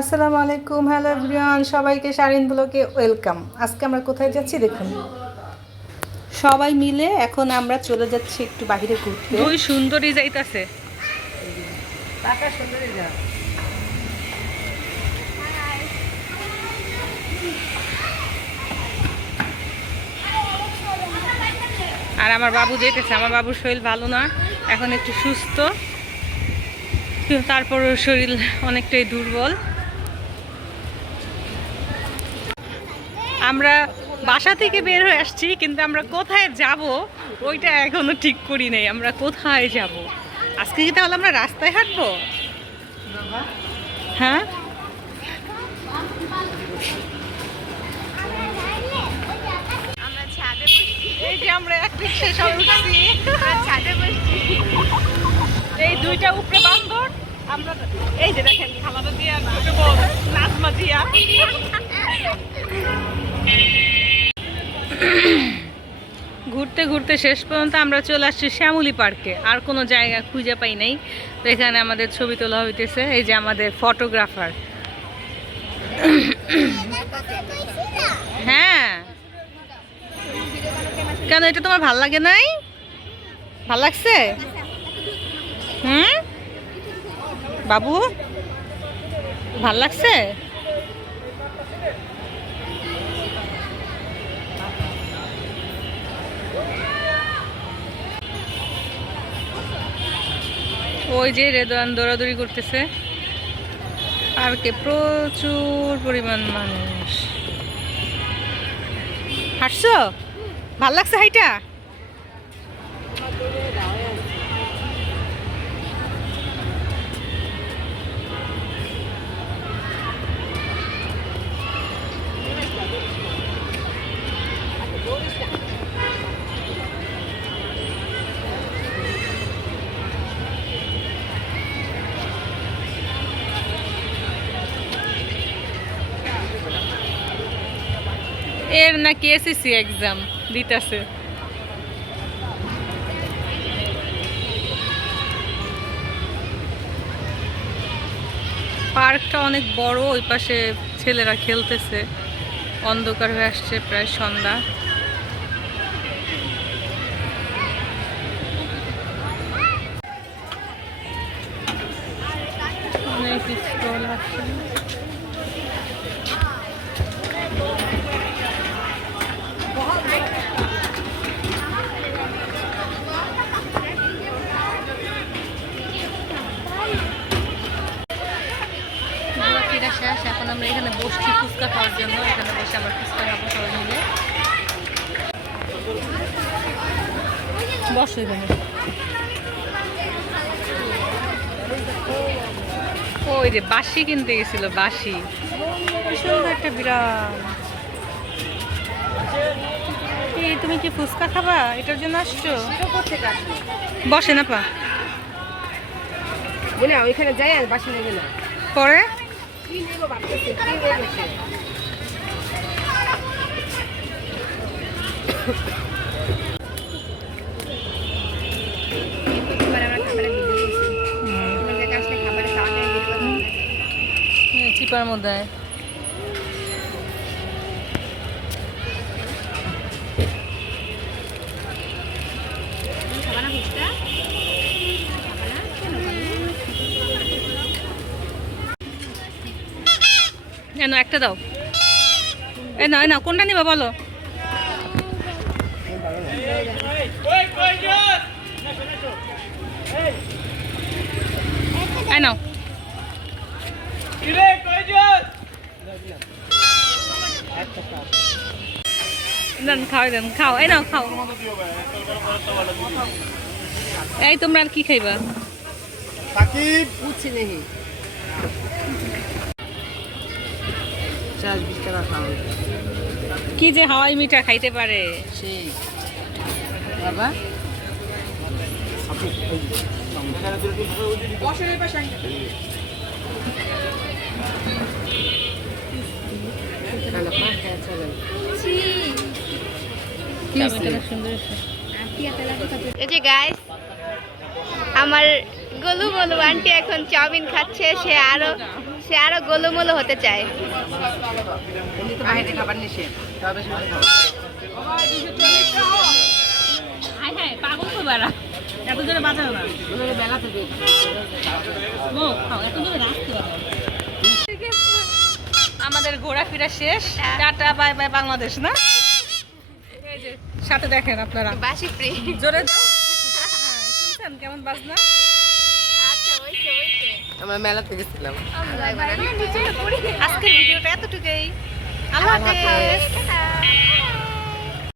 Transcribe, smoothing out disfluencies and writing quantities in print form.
আসসালামু আলাইকুম, hello everyone, সবাইকে শারিন ব্লগে ওয়েলকাম। আজকে আমরা কোথায় যাচ্ছি দেখুন। সবাই মিলে এখন আমরা চলে যাচ্ছি একটু বাইরে ঘুরতে। দুই সুন্দরী যাইতাছে। আর আমার বাবু যেতেছে। আমার বাবুর শরীর ভালো না, এখন একটু সুস্থ, কিন্তু তারপরও শরীর অনেকটাই দুর্বল। আমরা বাসা থেকে বের হয়ে আসছি, কিন্তু আমরা কোথায় যাব ওইটা এখনো ঠিক করি নাই। আমরা কোথায় যাব আজকে? কি তাহলে আমরা রাস্তায় হাঁটবো? হ্যাঁ, এই যে আমরা এক রিক্সায় সব উঠছি, ছাদে বসছি। এই দুইটা উপরে বান্দর, আমরা এই যে দেখেন খালাদা দিয়া, নাজমা দিয়া। ঘুরতে ঘুরতে শেষ পর্যন্ত আমরা চলে আসছি শ্যামলী পার্কে। আর কোনো জায়গা খুঁজে পাই নাই, তো এখানে আমাদের ছবি তোলা হইতেছে। এই যে আমাদের ফটোগ্রাফার। হ্যাঁ, কেন এটা তোমার ভাল লাগে নাই? ভাল লাগছে? বাবু, ভাল লাগছে? ওই যে রেদওয়ান দৌড়াদৌড়ি করতেছে। পার্কে প্রচুর পরিমাণ মানুষ। হাঁটছো? ভাল লাগছে হাইটা? এর নাকি এসএসসি এক্সাম দিতেছে। পার্কটা অনেক বড়, ওই পাশে ছেলেরা খেলতেছে। অন্ধকার হয়ে আসছে, প্রায় সন্ধ্যা। অনেক স্টল আছে। শেষ, এখন আমরা এখানে বসছি ফুচকা খাওয়ার জন্য। এখানে বসে আমরা ফুচকা খাবো সবাই মিলে। বসো এখানে। ওই যে বাঁশি কিনতে গেছিল, বাঁশি। সুন্দর একটা বিরাট। এই তুমি কি ফুচকা খাবা? এটার জন্য আসছো? বসে না পা বলে ওইখানে যাই আর বাসি নেবে না পরে। কি নেবো ভাবতেছি, কি নেবো সে? চিপার মধ্যে না, একটা দাও। এই না, না, কোনটা নিবা বলো? এই নাও। দেন, খাও, দেন, খাও। এই নাও, খাও। এই তোমরা আর কি খাইবা? বুঝছি নেই কি যে হাওয়াই মিঠা খাইতে পারে সেই বাবা এই যে গাইস, আমার গোলু গোলু আন্টি এখন চাউমিন খাচ্ছে। সে আরো সে আরো গোলমোলো হতে চায়। এমনি তো বাইরে খাবার নিষেধ তবে সেটা খাবো। হ্যাঁ হ্যাঁ পাগল তো বেড়া এত জোরে বাজাও না ওদের বেলা তো বের মুখ খাও এত জোরে রাখতে পারো আমাদের ঘোরাফেরা শেষ টাটা বাই বাই বাংলাদেশ না এই যে সাথে দেখেন আপনারা বাসি ফ্রি। জোরে দাও শুনছেন কেমন বাজনা আচ্ছা ওইছে ওইছে। আমরা মেলাতে গেছিলাম। আল্লাহ এবার আমি নিচে পড়ি। আজকের ভিডিওটা এতটুকুই আল্লাহ হাফেজ